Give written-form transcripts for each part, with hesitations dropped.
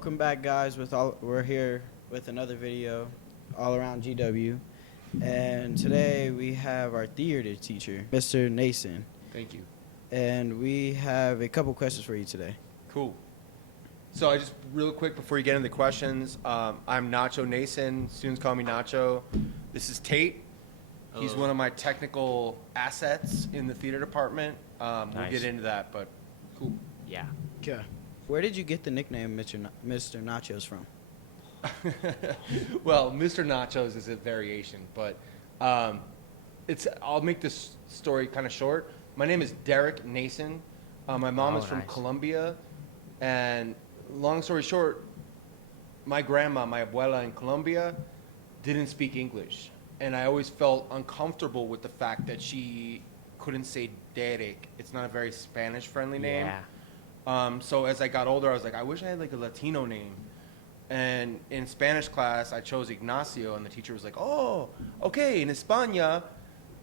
Welcome back, guys. We're here with another video, all around GW, and today we have our theater teacher, Mr. Nason, Thank you. and we have a couple questions for you today. Cool. So I just real quick before you get into the questions, I'm Nacho Nason. Students call me Nacho. This is Tate. He's one of my technical assets in the theater department. We'll Nice. get into that, but cool. Yeah. Okay. Where did you get the nickname Mr. Nachos from? Well, Mr. Nachos is a variation, but I'll make this story kind of short. My name is Derek Nason. My mom is from Nice. Colombia, and long story short, my grandma, my abuela in Colombia, didn't speak English, and I always felt uncomfortable with the fact that she couldn't say Derek. It's not a very Spanish-friendly name. Yeah. So as I got older, I was like, I wish I had like a Latino name. And in Spanish class, I chose Ignacio, and the teacher was like, oh, okay, in España,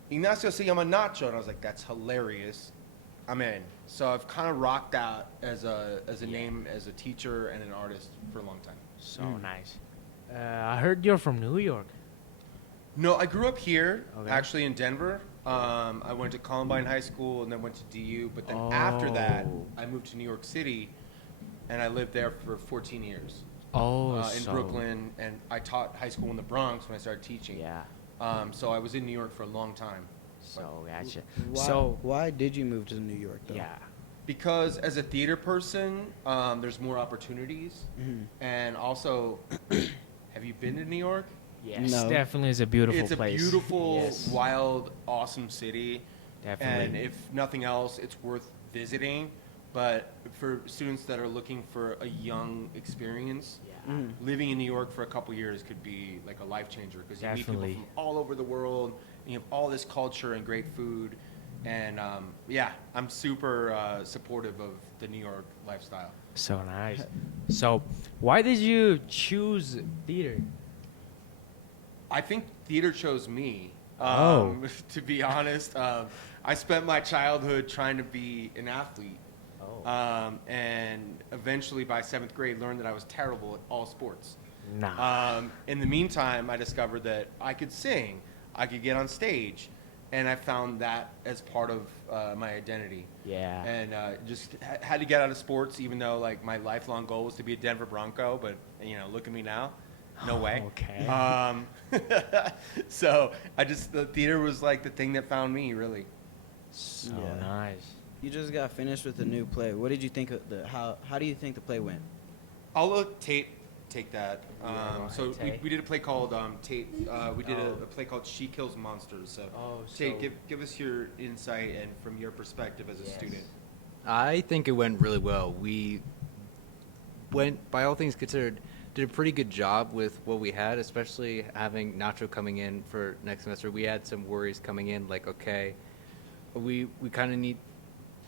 Ignacio se llama Nacho. And I was like, that's hilarious. I'm in. So I've kind of rocked out as a name, as a teacher and an artist for a long time. So nice. I heard you're from New York. No, I grew up here, Okay. actually in Denver. I went to Columbine High School and then went to DU. But then after that, Oh. I moved to New York City, and I lived there for 14 years. Oh, In Brooklyn, and I taught high school in the Bronx when I started teaching. Yeah. So I was in New York for a long time. So gotcha. Why, why did you move to New York, though? Yeah. Because as a theater person, there's more opportunities. Mhm. And also, have you been to New York? Yes, No. definitely is a beautiful It's a place. beautiful, Yes, wild, awesome city. definitely. And if nothing else, it's worth visiting. But for students that are looking for a young experience, yeah. Mhm. living in New York for a couple years could be like a life changer because you meet Definitely. people from all over the world, and you have all this culture and great food. And yeah, I'm super supportive of the New York lifestyle. So nice. So, why did you choose theater? I think theater chose me. Oh. To be honest, I spent my childhood trying to be an athlete. Oh. And eventually by 7th grade learned that I was terrible at all sports. Nah. In the meantime, I discovered that I could sing, I could get on stage, and I found that as part of my identity. Yeah. And just had to get out of sports, even though like my lifelong goal was to be a Denver Bronco. But look at me now, no way. Okay. So the theater was like the thing that found me, really. So Yeah. nice. You just got finished with the new play. What did you think of how do you think the play went? I'll let Tate take that. Yeah, go So ahead, Tate. we did a play called Tate. We did Oh. a play called She Kills Monsters. So Oh, Tate, so- give us your insight and from your perspective as a Yes. student. I think it went really well. We went, by all things considered, did a pretty good job with what we had, especially having Nacho coming in for next semester. We had some worries coming in, like, okay, we kind of need,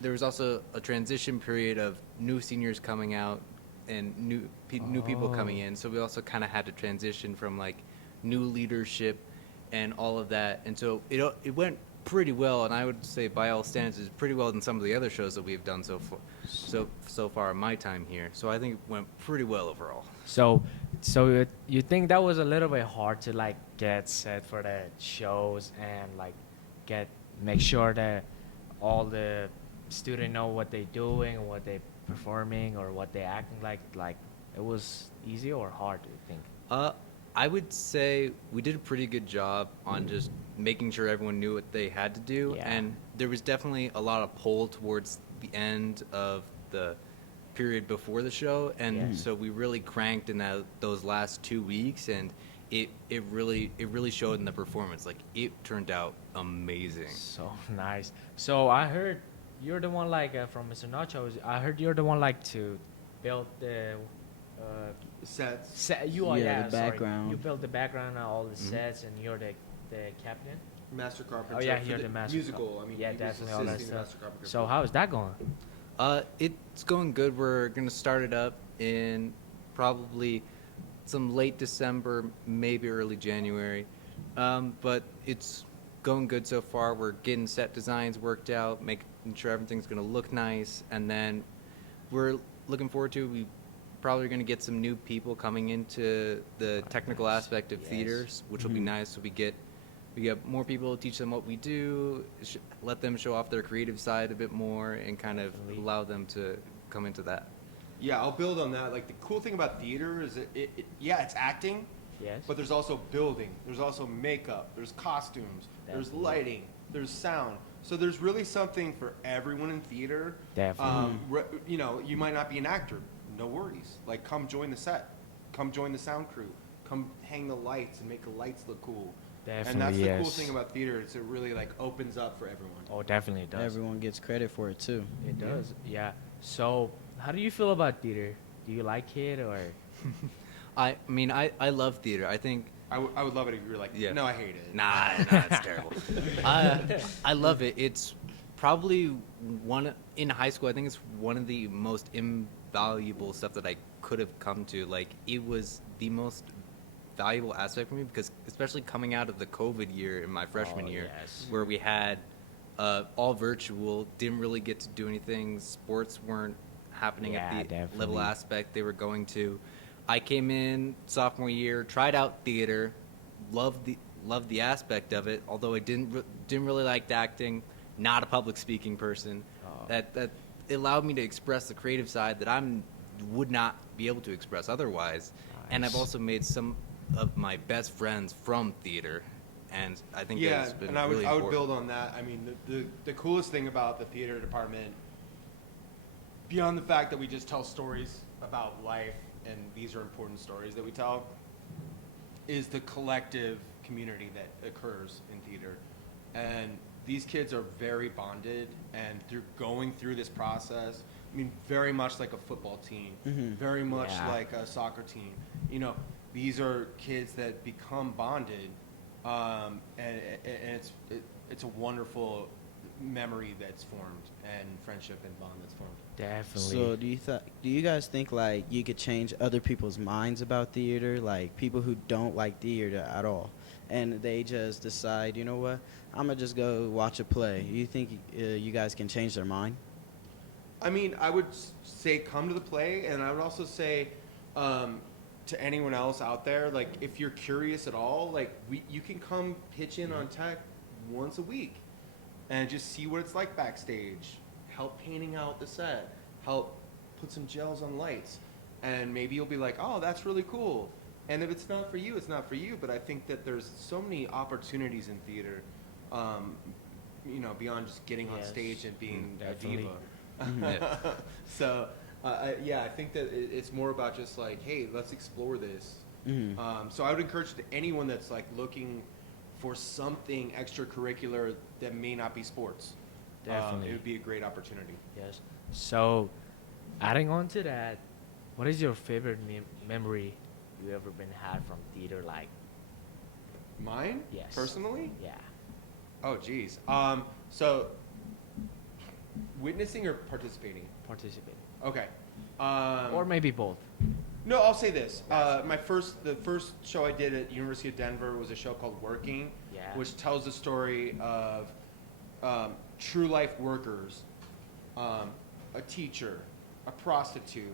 there was also a transition period of new seniors coming out and new people coming in. So we also kind of had to transition from, like, new leadership and all of that. And so it went pretty well, and I would say by all standards is pretty well than some of the other shows that we've done so far in my time here. So I think it went pretty well overall. So you think that was a little bit hard to like get set for the shows and like make sure that all the students know what they're doing, what they're performing, or what they're acting like? Like, it was easy or hard, do you think? I would say we did a pretty good job on just making sure everyone knew what they had to do, Yeah. and there was definitely a lot of pull towards the end of the period before the show, and Yes. so we really cranked in those last 2 weeks, and it really showed in the performance. Like, it turned out amazing. So nice. So I heard you're the one like from Mr. Nacho. I heard you're the one like to build the Sets. set. You are Yeah, the sorry. background. You build the background and all the sets, and you're the captain. Master Carpenter. Oh, yeah, for you're the master musical. carp- I mean, yeah, he was definitely all that assisting the stuff. Master Carpenter So for- how is that going? It's going good. We're gonna start it up in probably some late December, maybe early January. But it's going good so far. We're getting set designs worked out, making sure everything's gonna look nice, and then we're looking forward to. We probably going to get some new people coming into the technical aspect of Yes. theaters, which will be nice. So we get more people, teach them what we do, let them show off their creative side a bit more, and kind of Definitely. allow them to come into that. Yeah, I'll build on that. Like the cool thing about theater is yeah, it's acting, Yes. but there's also building. There's also makeup. There's costumes. There's Definitely. lighting. There's sound. So there's really something for everyone in theater. Definitely. You know, you might not be an actor. No worries. Like, come join the set. Come join the sound crew. Come hang the lights and make the lights look cool. And that's Definitely, the cool yes. thing about theater. Is it really like opens up for everyone. Oh, definitely it does. Everyone gets credit for it too. It does. Yeah. So, how do you feel about theater? Do you like it or? I mean, I love theater. I think I would love it if you were like, Yeah. no, I hate it. Nah, it's terrible. I love it. It's probably in high school. I think it's one of the most invaluable stuff that I could have come to. Like, it was the most valuable aspect for me because, especially coming out of the COVID year in my freshman Oh, year, yes. where we had all virtual, didn't really get to do anything. Sports weren't happening Yeah, at the level definitely. aspect they were going to. I came in sophomore year, tried out theater, loved the aspect of it. Although I didn't really like the acting, not a public speaking person. Oh. That it allowed me to express the creative side that would not be able to express otherwise. And I've Nice. also made some of my best friends from theater, and I think Yeah, that's been and I would really I would important. build on that. I mean, the coolest thing about the theater department, beyond the fact that we just tell stories about life, and these are important stories that we tell, is the collective community that occurs in theater. And these kids are very bonded, and through going through this process, I mean, very much like a football team, very much Yeah. like a soccer team. You know, these are kids that become bonded, and it's a wonderful memory that's formed, and friendship and bond that's formed. Definitely. So do you guys think like you could change other people's minds about theater, like people who don't like theater at all, and they just decide, you know what, I'm gonna just go watch a play. You think you guys can change their mind? I mean, I would say come to the play, and I would also say to anyone else out there, like if you're curious at all, like you can come pitch in on tech once a week, and just see what it's like backstage. Help painting out the set. Help put some gels on lights, and maybe you'll be like, oh, that's really cool. And if it's not for you, it's not for you. But I think that there's so many opportunities in theater, you know, beyond just getting on Yes. stage and being a Definitely. diva. So, yeah, I think that it's more about just like, hey, let's explore this. So I would encourage to anyone that's like looking for something extracurricular that may not be sports. Definitely. It would be a great opportunity. Yes. So, adding on to that, what is your favorite memory you ever been had from theater? Like, Mine? Yes. Personally? yeah, Oh, geez. So, witnessing or participating? participating, Okay. or maybe both. No, I'll say this. The first show I did at University of Denver was a show called Working, Yeah. which tells the story of true life workers, a teacher, a prostitute,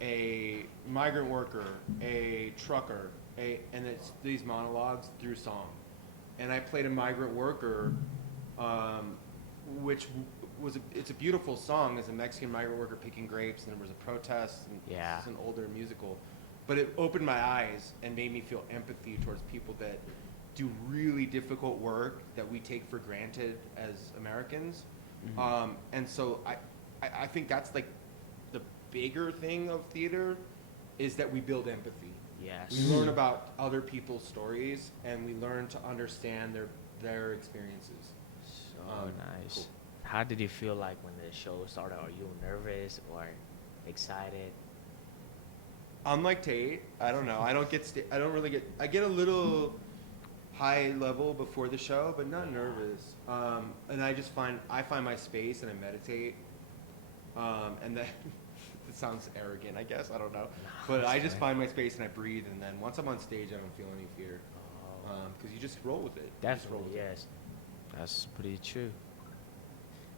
a migrant worker, a trucker, and it's these monologues through song. And I played a migrant worker, which it's a beautiful song as a Mexican migrant worker picking grapes, and there was a protest, and Yeah. it's an older musical. But it opened my eyes and made me feel empathy towards people that do really difficult work that we take for granted as Americans. And so I think that's like the bigger thing of theater is that we build empathy. Yes. We learn about other people's stories, and we learn to understand their experiences. So nice. Cool. How did you feel like when the show started? Are you nervous or excited? Unlike Tate, I don't know. I don't really get. I get a little high level before the show, but not nervous. And I find my space and I meditate. And then it sounds arrogant, I guess. I don't know. But I just find my space and I breathe. And then once I'm on stage, I don't feel any fear. Because you just roll with it. You just roll Definitely, with it. yes. That's pretty true.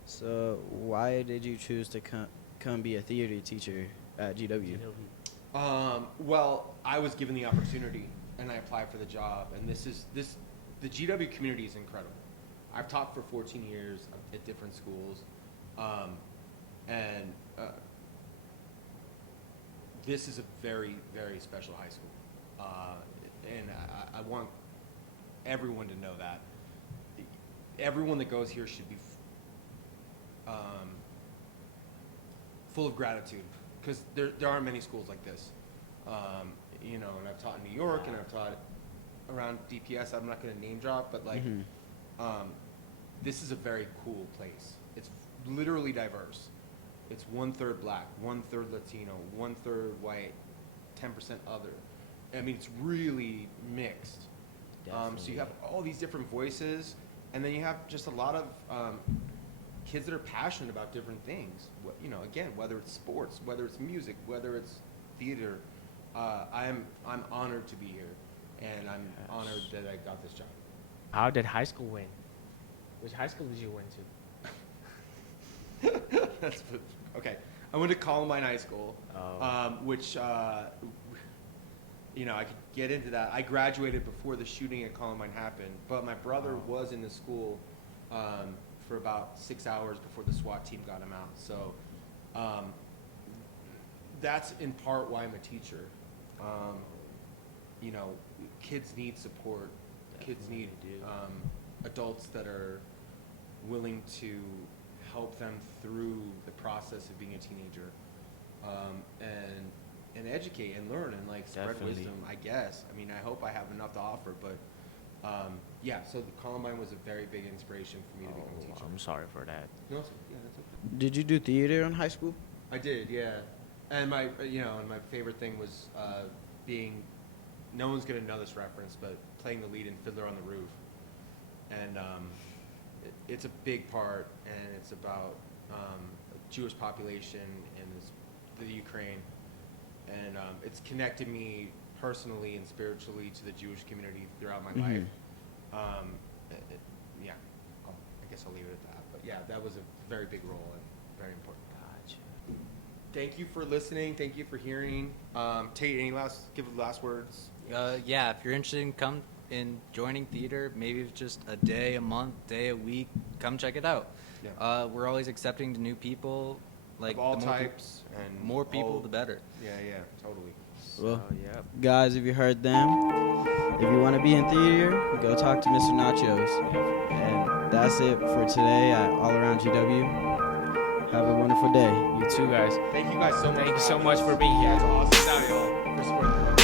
So why did you choose to come be a theater teacher at GW? Well, I was given the opportunity, and I applied for the job. And the GW community is incredible. I've taught for 14 years at different schools, and this is a very, very special high school. And I want everyone to know that. Everyone that goes here should be full of gratitude, because there aren't many schools like this. You know, and I've taught in New York, and I've taught around DPS. I'm not going to name drop, but like, this is a very cool place. It's literally diverse. It's 1/3 black, 1/3 Latino, 1/3 white, 10% other. I mean, it's really mixed. So you have all these different voices, and then you have just a lot of kids that are passionate about different things. You know, again, whether it's sports, whether it's music, whether it's theater. I'm honored to be here, and I'm honored that I got this job. How did high school win? Which high school did you went to? Okay. I went to Columbine High School, Oh. which, you know, I could get into that. I graduated before the shooting at Columbine happened, but my brother was in the school for about 6 hours before the SWAT team got him out. So that's in part why I'm a teacher. You know, kids need support. Kids need adults that are willing to help them through the process of being a teenager, and educate and learn and like spread Definitely. wisdom. I guess. I mean, I hope I have enough to offer, but yeah. So the Columbine was a very big inspiration for me to become a Oh, teacher. I'm sorry for that. No, yeah, that's okay. Did you do theater in high school? I did, yeah. And my, you know, and my favorite thing was being. No one's gonna know this reference, but playing the lead in Fiddler on the Roof, and it's a big part, and it's about Jewish population in the Ukraine, and it's connected me personally and spiritually to the Jewish community throughout my life. Yeah, I guess I'll leave it at that. But yeah, that was a very big role and very important. Gotcha. Thank you for listening. Thank you for hearing. Tate, give the last words? Yeah, if you're interested in joining theater, maybe it's just a day, a month, day, a week, come check it out. Yeah. We're always accepting to new people. Like Of all the more types and more people, all- the better. Yeah, totally. Well, Yep. guys, if you heard them, if you want to be in theater, go talk to Mr. Nachos. And that's it for today at All Around GW. Have a wonderful day. You too, guys. Thank you guys so much. Thank you so having much us. for being here. That's awesome. Shout out, y'all. For supporting the